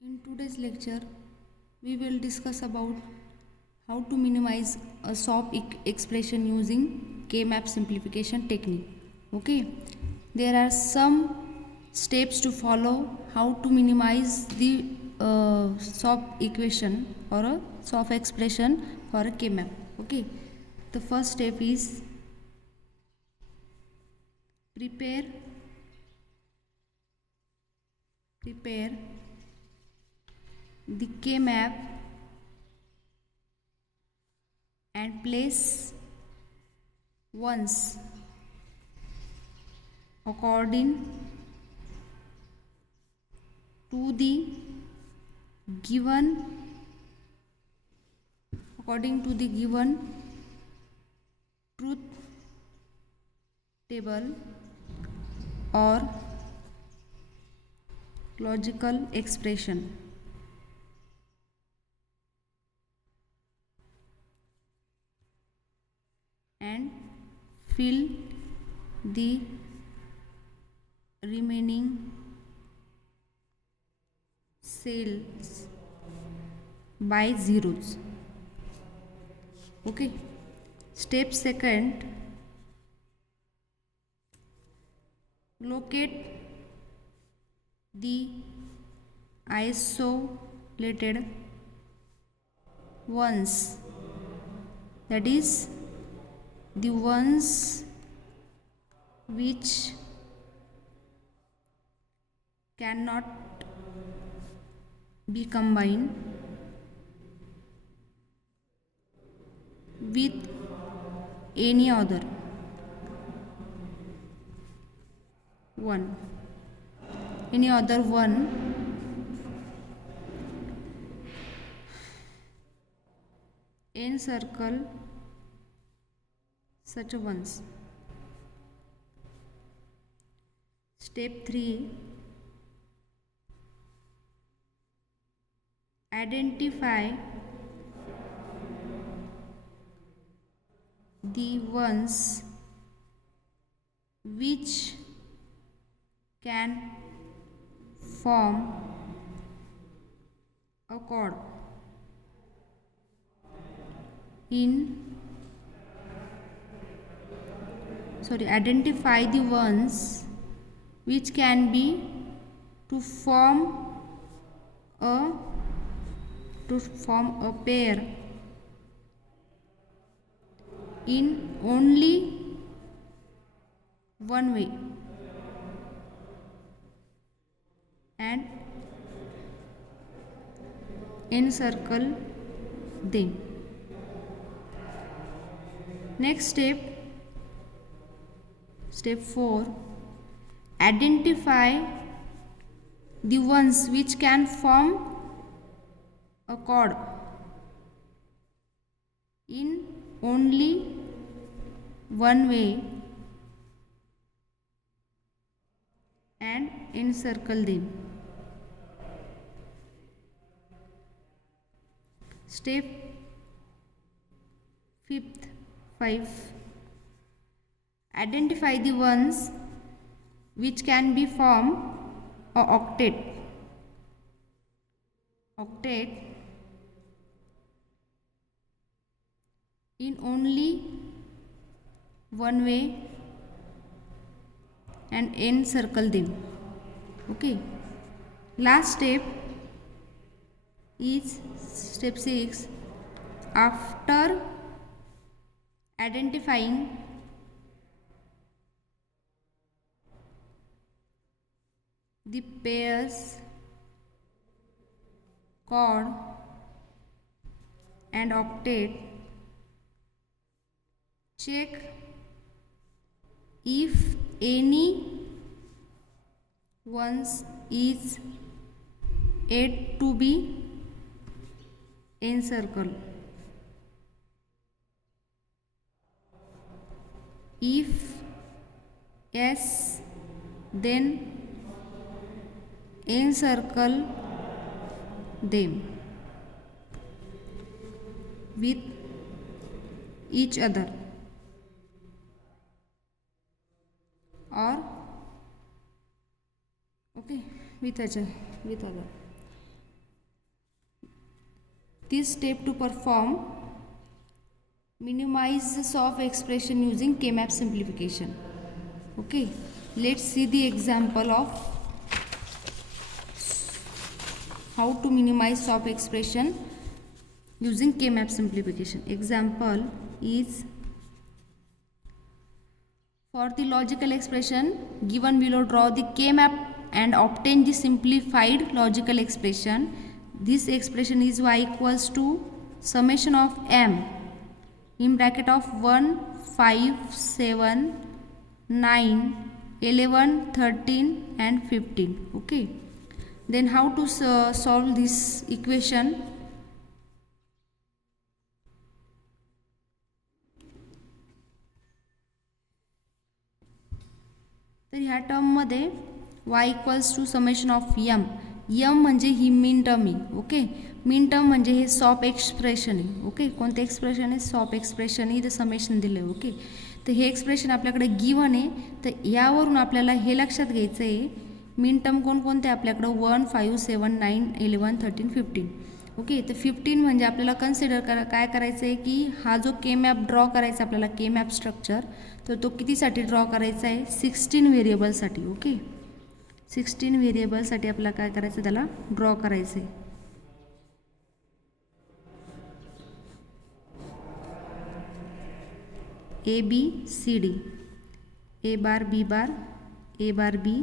In today's lecture, we will discuss about how to minimize a SOP expression using K-map simplification technique. Okay, there are some steps to follow how to minimize the SOP equation or a SOP expression for a K-map. Okay, the first step is prepare the K-map and place ones according to the given truth table or logical expression. And fill the remaining cells by zeros. Okay. Step second, locate the isolated ones, that is the ones which cannot be combined with any other one. Encircle such ones. Step 3, identify the ones which can form a chord identify the ones which can be to form a pair in only one way and encircle them. Next step 4, identify the ones which can form a chord in only one way and encircle them. Step 5, identify the ones which can be formed a octet in only one way and encircle them. Okay. Last step is step 6. After identifying the pairs, chord and octet, check if any ones is yet to be encircled. If yes, then encircle them with each other or with other. this step to perform minimize the SOP expression using K-map simplification. Okay, let's see the example of how to minimize SOP expression using K-map simplification. Example is, for the logical expression given below, draw the K-map and obtain the simplified logical expression. This expression is y equals to summation of m in bracket of 1, 5, 7, 9, 11, 13 and 15. Okay, then how to solve this equation? तर ह्या टर्ममध्ये y equals to summation of m. म्हणजे ही mean term आहे. Okay, mean term म्हणजे हे SOP expression आहे. Okay, कोणते एक्सप्रेशन आहे? SOP expression. इथं समेशन दिलं आहे. ओके, तर हे एक्सप्रेशन आपल्याकडे गिवन आहे. तर यावरून आपल्याला हे लक्षात घ्यायचं आहे मीन टर्म कोणकोणते आपल्याकडं 1, 5, 7, 9, 11, 13, 15. ओके, तर 15 म्हणजे आपल्याला कन्सिडर काय करायचं आहे की हा जो के मॅप ड्रॉ करायचा आपल्याला, के मॅप स्ट्रक्चर, तर तो कितीसाठी ड्रॉ करायचा आहे? 16 व्हेरिएबलसाठी. ओके, 16 व्हेरिएबलसाठी आपल्याला काय करायचं, त्याला ड्रॉ करायचं आहे. A B C D, A bar B bar, A bar B,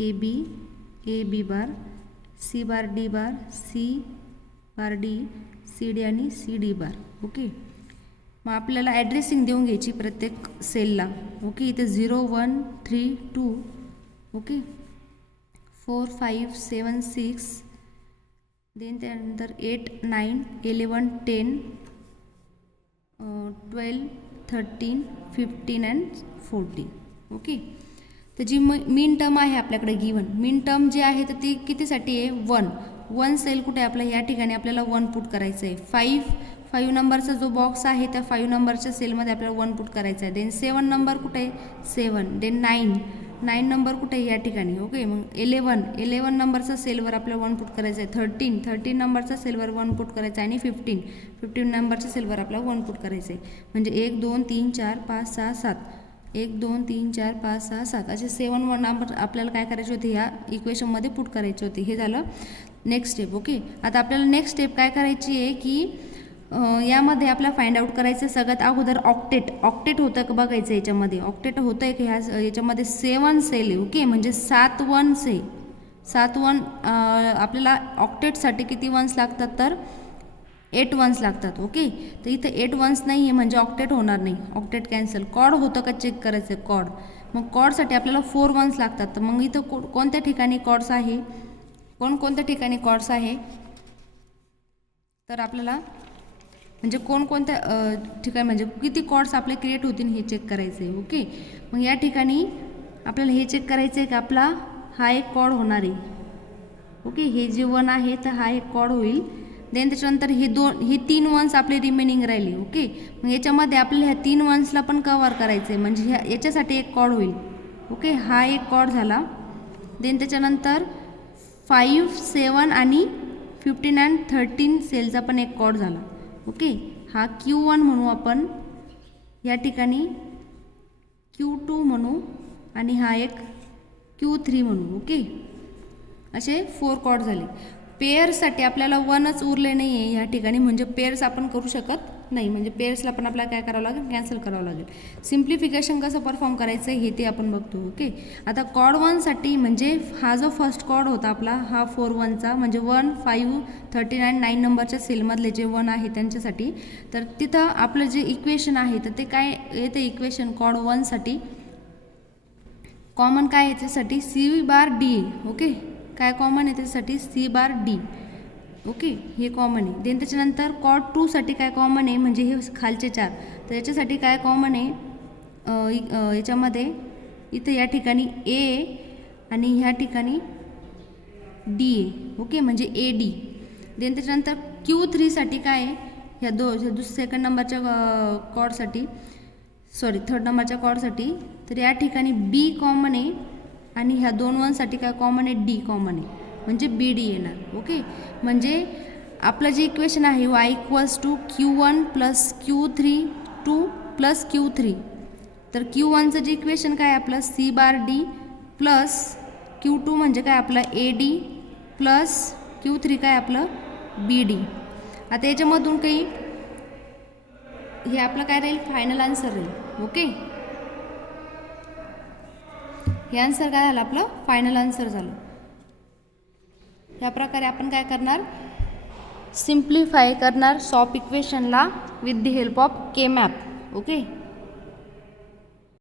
A B bar, C bar D bar, C bar D, C D आणि सी डी बार. ओके, मग आपल्याला ॲड्रेसिंग देऊन घ्यायची प्रत्येक सेलला. ओके, इथे 0, 1, 3, 2, ओके, 4, 5, 7, 6, देन त्यानंतर 8, 9, 11, 10, 12, 13, 15 अँड 14. ओके, तर जी मीन टर्म आहे आपल्याकडे गिवन, मीन टर्म जी आहे तर ती कितीसाठी आहे? 1 सेल कुठे आहे आपल्या? या ठिकाणी आपल्याला 1 पुट करायचं आहे. 5 नंबरचा जो बॉक्स आहे त्या 5 नंबरच्या सेलमध्ये आपल्याला 1 पुट करायचं आहे. देन 7 नंबर कुठे आहे? 7. देन 9 नंबर कुठे आहे? या ठिकाणी. ओके, मग 11 नंबरचा सेलवर आपल्याला 1 पुट करायचं आहे. 13 नंबरचा सेलवर 1 पुट करायचं आहे. आणि 15 नंबरच्या सेलवर आपल्याला 1 पुट करायचं आहे. म्हणजे 1, 2, 3, 4, 5, 6, 7, 1, 2, 3, 4, 5, 6, 7 असे 7 नंबर आपल्याला काय करायचे होते? ह्या इक्वेशनमध्ये पुट करायचे होते. हे झालं नेक्स्ट स्टेप. ओके, आता आपल्याला नेक्स्ट स्टेप काय करायची आहे की यामध्ये आपल्याला फाइंड आउट करायचं सगळ्यात अगोदर ऑक्टेट होतं का बघायचं. याच्यामध्ये ऑक्टेट होतं आहे की ह्या याच्यामध्ये 7 सेल आहे. ओके, म्हणजे 7 वन्स आहे. 7 वन आपल्याला ऑक्टेटसाठी किती वन्स लागतात? तर 8 वन्स लागतात. ओके, तर इथं 8 वन्स नाही आहे म्हणजे ऑक्टेट होणार नाही. Octet cancel. कॉड होतं का चेक करायचं? कॉड. मग कॉडसाठी आपल्याला 4 वन्स लागतात. तर मग इथं कोणत्या ठिकाणी कॉड्स आहे? कोणत्या ठिकाणी कॉड्स आहे? तर आपल्याला म्हणजे कोणत्या ठिकाणी म्हणजे किती कॉर्ड्स आपले क्रिएट होतील हे चेक करायचं आहे. ओके, मग या ठिकाणी आपल्याला हे चेक करायचं आहे की आपला हा एक कॉर्ड होणार आहे. ओके, हे जे 1 आहे तर हा एक कॉर्ड होईल. देन त्याच्यानंतर हे 3 वन्स आपले रिमेनिंग राहिले. ओके, मग याच्यामध्ये आपल्याला ह्या 3 वन्सला पण कव्हर करायचं आहे म्हणजे याच्यासाठी एक कॉर्ड होईल. ओके, हा एक कॉर्ड झाला. देन त्याच्यानंतर 5, 7 आणि 15 अँड 13 सेलचा पण एक कॉर्ड झाला. ओके, हा Q1 म्हणू आपण, या ठिकाणी Q2 म्हणू आणि हा एक Q3 म्हणू. ओके, असे 4 कॉर्ड झाले. पेअर्ससाठी आपल्याला 1च उरले नाही आहे या ठिकाणी म्हणजे पेअर्स आपण करू शकत नाही. म्हणजे पेअर्सला पण आपल्याला काय करावं लागेल? कॅन्सल करावं लागेल. सिम्प्लिफिकेशन कसं परफॉर्म करायचं हे ते आपण बघतो. ओके, आता कॉर्ड 1साठी म्हणजे हा जो फर्स्ट कॉर्ड होता आपला हा 4 1चा म्हणजे 1, 5, 13 आणि 9 नंबरच्या सेलमधले जे 1 आहे त्यांच्यासाठी. तर तिथं आपलं जे इक्वेशन आहे तर ते काय येते? इक्वेशन कॉर्ड 1साठी कॉमन काय आहे त्यासाठी? सी बार डी. ओके, काय कॉमन आहे त्यासाठी? सी बार डी. ओके, हे कॉमन आहे. देन त्याच्यानंतर कॉर्ड 2साठी काय कॉमन आहे? म्हणजे हे खालचे 4. तर याच्यासाठी काय कॉमन आहे? याच्यामध्ये इथं या ठिकाणी ए आणि ह्या ठिकाणी डी आहे. ओके, म्हणजे ए डी. देन त्याच्यानंतर Q3साठी काय आहे? ह्या सेकंड नंबरच्या कॉर्डसाठी थर्ड नंबरच्या कॉर्डसाठी तर या ठिकाणी बी कॉमन आहे आणि ह्या 2 वनसाठी काय कॉमन आहे? डी कॉमन आहे म्हणजे बी डी येणार. ओके, म्हणजे आपलं जे इक्वेशन आहे y equals to Q1 plus Q3 two plus Q3, तर Q1चं जे इक्वेशन काय आपलं C बार D प्लस Q2 म्हणजे काय आपलं AD प्लस Q3 काय आपलं BD. आता याच्यामधून काही हे आपलं काय राहील फायनल आन्सर राहील. ओके, हे आन्सर काय झालं आपलं फायनल आन्सर झालं. ह्या प्रकारे आपण काय करणार सिम्प्लिफाय करणार सॉप इक्वेशनला with the help of K map. Okay.